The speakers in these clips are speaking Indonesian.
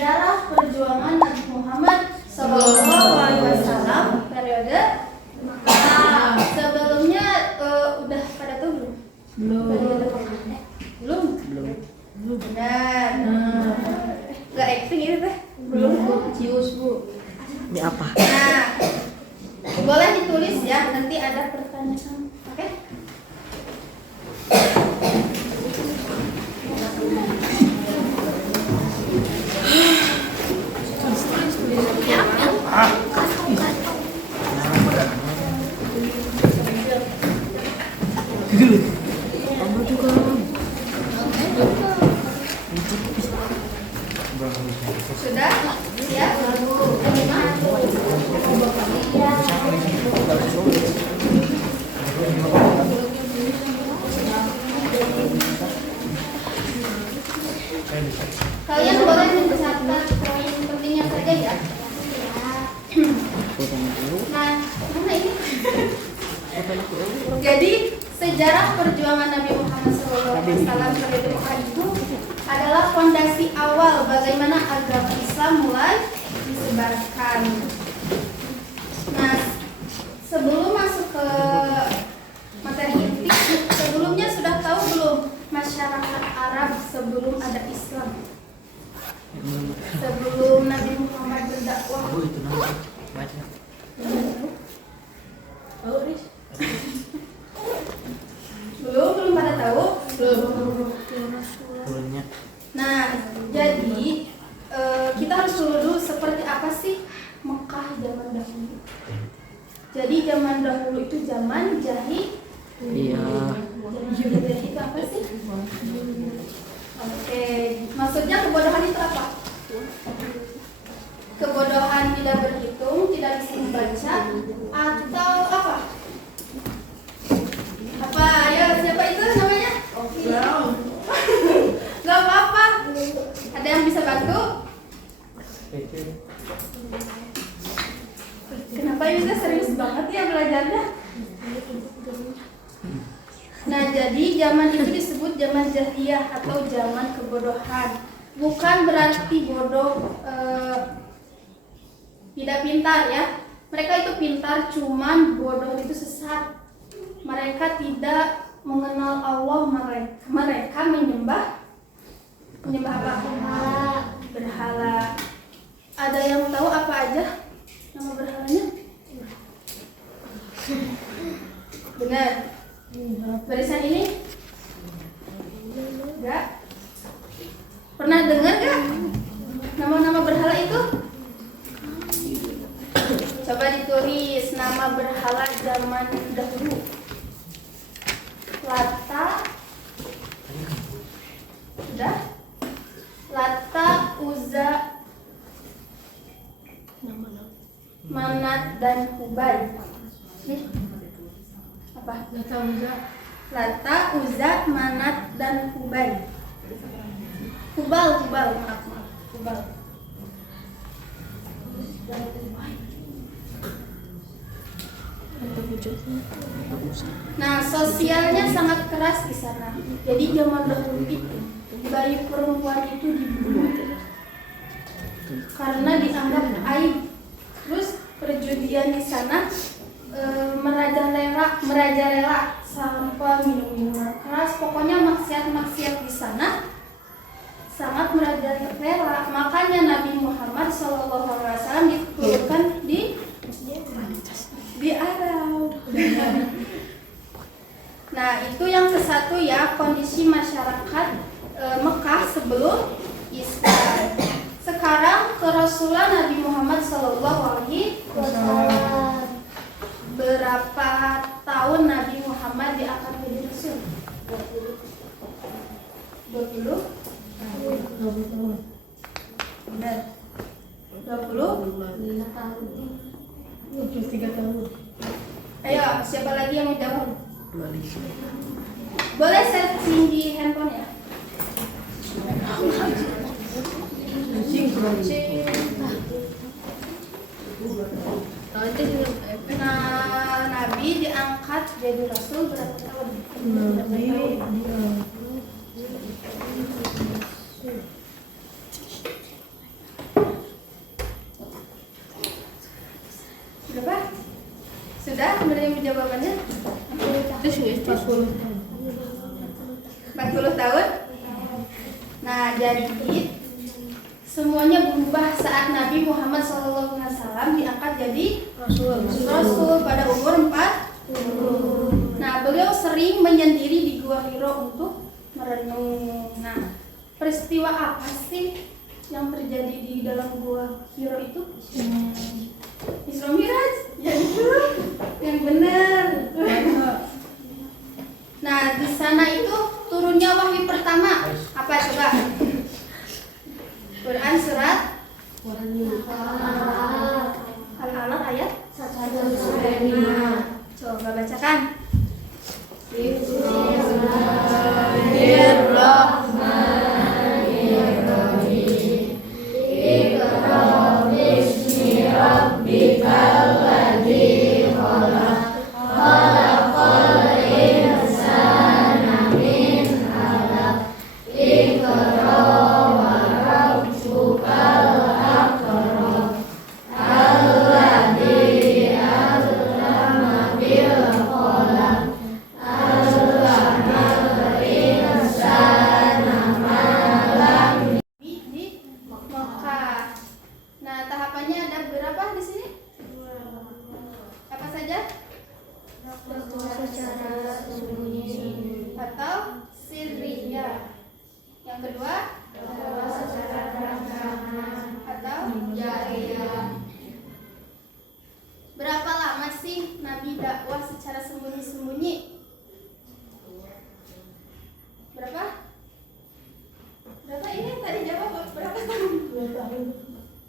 sejarah perjuangan Nabi Muhammad SAW periode Mekah. Sebelumnya udah pada tahu belum? Periode Mekah. Belum. Benar. Gak acting itu teh? Belum. Cius bu. Ini apa? Nah, boleh ditulis ya. Nanti ada pertanyaan. Oke? Sudah? Siap? Kalian boleh mencatat poin pentingnya saja ya. Nah, mana ini? Jadi sejarah perjuangan Nabi Muhammad SAW periode Mekah itu adalah fondasi awal bagaimana agama Islam mulai disebarkan. Nah, sebelum masuk ke materi inti, sebelumnya sudah tahu belum masyarakat Arab sebelum ada Islam? Sebelum Nabi Muhammad berdakwah. Belum pada tahu? Belum. Nah, jadi kita harus dulu seperti apa sih Mekah zaman dahulu. Jadi zaman dahulu itu zaman jahiliyah. Iya. Jadi itu apa sih? Oke, maksudnya kebodohan itu apa? Kebodohan tidak berhitung, tidak bisa membaca, atau apa? Apa? Ayo, siapa itu namanya? Gak apa-apa. Ada yang bisa bantu? Kenapa ini serius banget ya belajarnya? Nah, jadi zaman itu disebut zaman jahiliyah atau zaman kebodohan. Bukan berarti bodoh tidak pintar ya. Mereka itu pintar, cuman bodoh itu sesat. Mereka tidak mengenal Allah, mereka menyembah apa? Berhala. Ada yang tahu apa aja nama berhalanya? Benar. Barisan ini? Enggak? Pernah dengar gak nama-nama berhala itu? Coba ditulis nama berhala zaman dahulu. Lata. Sudah? Lata, Uzza, Manat dan Hubal. Apa? Lata, Uzza, Manat dan Hubal. Hubal. Nah, sosialnya sangat keras di sana. Jadi zaman dahulu itu bayi perempuan itu dibunuh karena dianggap aib. Terus perjudian di sana merajalela sampai minum minuman keras. Pokoknya maksiat di sana sangat merajalela. Makanya Nabi Muhammad SAW diturunkan di Arab. Nah, itu yang ke-1 ya, kondisi masyarakat Mekah sebelum Islam. Sekarang kerasulan Nabi Muhammad SAW. Berapa tahun Nabi Muhammad diangkat menjadi rasul? 20? Benar. 23 tahun. Ayo, siapa lagi yang mau jawab? Boleh searching di handphone ya? Nah, Nabi diangkat jadi rasul berapa tahun? jawabannya? 40 tahun. Nah, jadi semuanya berubah saat Nabi Muhammad SAW diangkat jadi Rasul pada umur 40. Nah, beliau sering menyendiri di Gua Hiro untuk merenung. Nah, peristiwa apa sih yang terjadi di dalam Gua Hiro itu? Isra Miraj, ya itu yang benar. Nah, di sana itu turunnya wahyu pertama apa coba? Quran surat Al-Alaq ayat 105. Coba bacakan. Bismillahirrahmanirrahim. Iqra bismi rabbikal ladzi khalaq. Khalaqal insana min 'alaq. Iqra wa rabbukal akram. Alladzi 'allama bil qalam. 'Allamal insana ma lam di Mekah. Nah, tahapannya ada berapa di sini? Apa saja? Secara sembunyi atau sirriyah. Yang kedua, secara terang-terangan atau jariyah. Berapa lama sih Nabi dakwah secara sembunyi-sembunyi? Berapa? Berapa ini tadi jawab berapa tahun?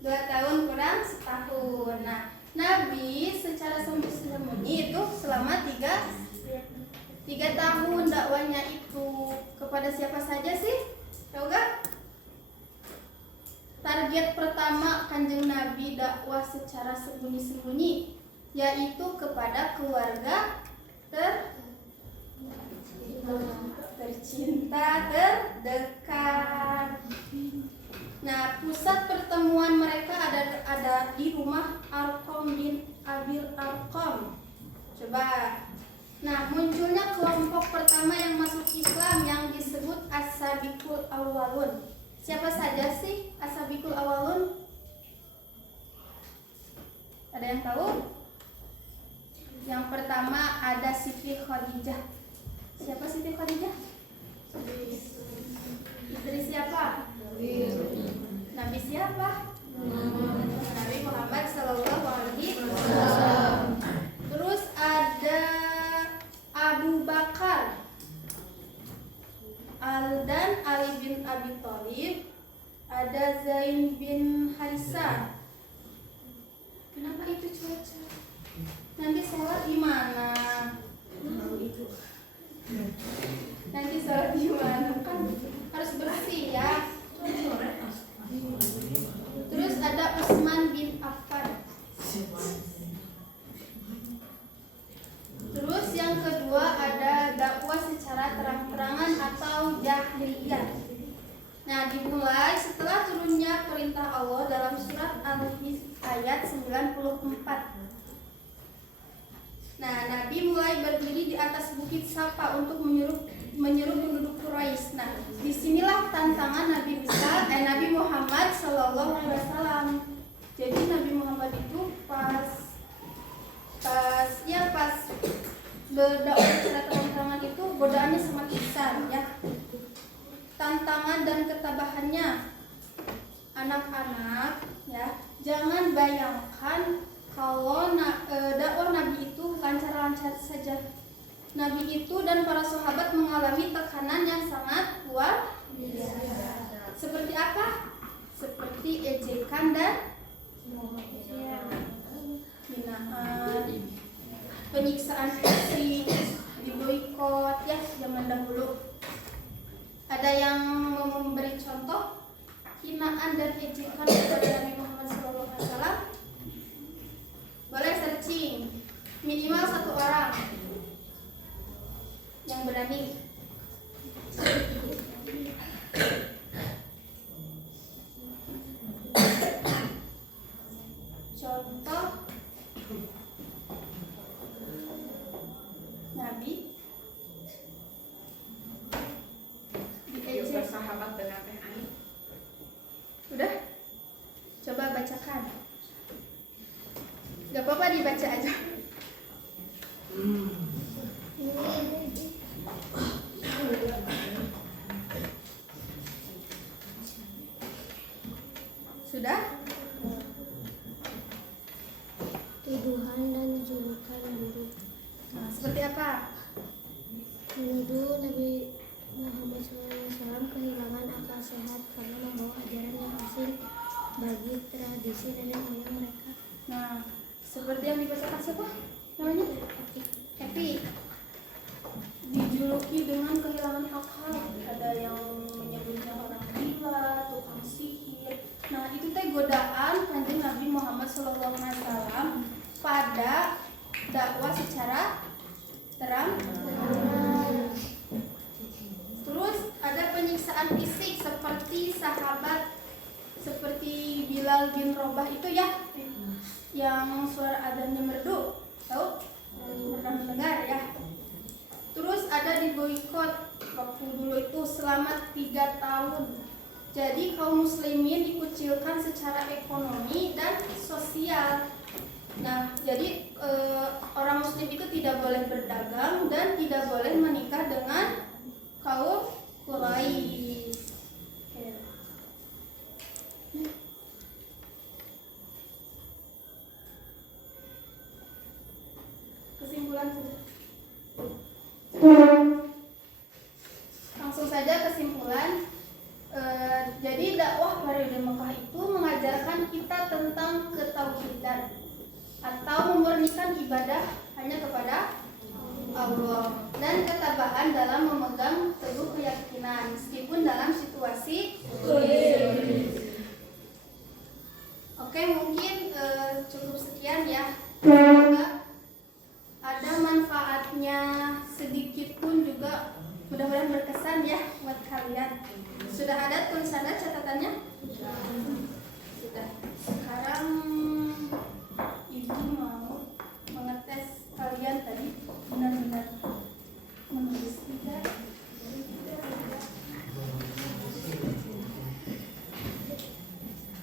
2 tahun kurang setahun. Nah, Nabi secara sembunyi itu selama 3 tahun dakwanya itu kepada siapa saja sih? Tahu gak? Target pertama Kanjeng Nabi dakwah secara sembunyi-sembunyi yaitu kepada keluarga tercinta terdekat. Nah, pusat pertemuan mereka ada di rumah Arqam bin Abil Arqam. Coba. Nah, munculnya kelompok pertama yang masuk Islam yang disebut As-Sabiqul Awwalun. Siapa saja sih As-Sabiqul Awwalun? Ada yang tahu? Yang pertama ada Siti Khadijah. Siapa Siti Khadijah? Istri siapa? Nabi siapa? Nabi Muhammad Sallallahu Alaihi Wasallam. Terus ada Abu Bakar, dan Ali bin Abi Thalib, ada Zain bin Harisa. Kenapa itu cuaca? Nanti sholat di mana? Nanti sholat di mana? Kan harus bersih ya. Terus ada Utsman bin Affan. Terus yang kedua ada dakwah secara terang-terangan atau jahriyah. Nah, dimulai setelah turunnya perintah Allah dalam surat Al-Hijr ayat 94. Nah, Nabi mulai berdiri di atas bukit Safa untuk menyuruh penduduk Quraisy. Nah, disinilah tantangan Nabi Muhammad Sallallahu Alaihi Wasallam. Jadi Nabi Muhammad itu pas berdakwah secara terang-terangan itu godaannya sangat besar ya. Tantangan dan ketabahannya, anak-anak ya, jangan bayangkan kalau dakwah Nabi itu lancar-lancar saja. Nabi itu dan para sahabat mengalami tekanan yang sangat luar biasa. Seperti apa? Seperti ejekan dan hinaan, penyiksaan fisik, diboikot ya zaman dahulu. Ada yang memberi contoh hinaan dan ejekan kepada Nabi Muhammad SAW. Boleh searching, minimal 1 orang yang berani. Contoh bersahabat dengan Teh Ani. Udah? Coba bacakan. Gak apa-apa dibaca aja. Sudah? Tuduhan dan julukan buruk. Nah, seperti apa? Menuduh Nabi Muhammad SAW kehilangan akal sehat karena membawa ajaran yang asing bagi tradisi nenek moyang mereka. Nah, seperti yang dibacakan siapa? Namanya? Epi. Dijuluki dengan kehilangan akal. Ada yang menyebutnya orang gila, tukang sihir. Nah, itu teh godaan Kanjeng Nabi Muhammad SAW pada dakwah secara terang. Terus ada penyiksaan fisik seperti sahabat seperti Bilal bin Rabah itu ya, yang suara adzannya merdu, tahu? Pernah mendengar ya? Terus ada di boikot waktu dulu itu selama 3 tahun. Jadi kaum muslimin dikucilkan secara ekonomi dan sosial. Nah, jadi orang muslim itu tidak boleh berdagang dan tidak boleh menikah dengan kaum Quraisy. Kesimpulan saja. Langsung saja kesimpulan. Jadi dakwah periode Mekah itu mengajarkan kita tentang ketauhidan atau memurnikan ibadah hanya kepada Allah dan ketabaan dalam memegang teguh keyakinan meskipun dalam situasi sulit. Oke, mungkin cukup sekian ya. Semoga ada manfaatnya sedikit pun juga, mudah-mudahan berkesan ya buat kalian. Sudah ada tulisannya, catatannya? Sudah. Sekarang Ibu mau mengetes kalian tadi benar-benar menulis tidak?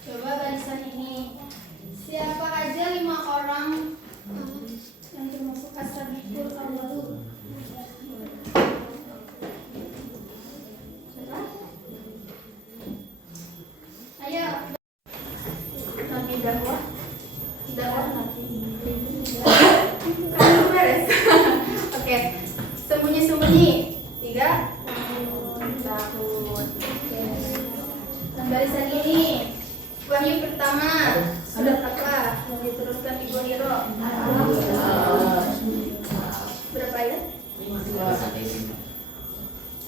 Coba barisan ini. Siapa aja 5 orang yang termasuk as-sabiqul awwalun? Ayo, Nabi dakwah Nabi. Kamu beres. Oke, sembunyi-sembunyi 3 tahun. Dan barisan ini wahyu pertama surat apa yang diteruskan Ibu Hiro? Berapa ayat?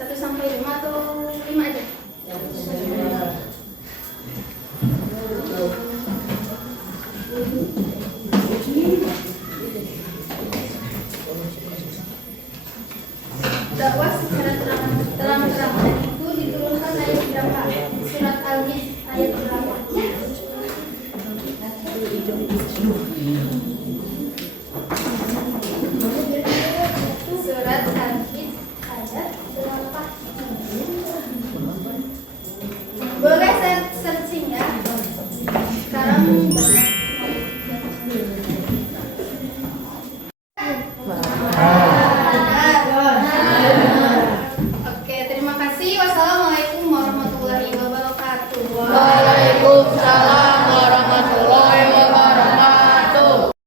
1 sampai 5 atau 5 aja? Dakwah secara terang-terangan itu diturunkan ayat berapa? Surat Al-Hijr ayat berapa? Surat Al-Hijr ayat berapa? Boleh saya searching ya. Sekarang banyak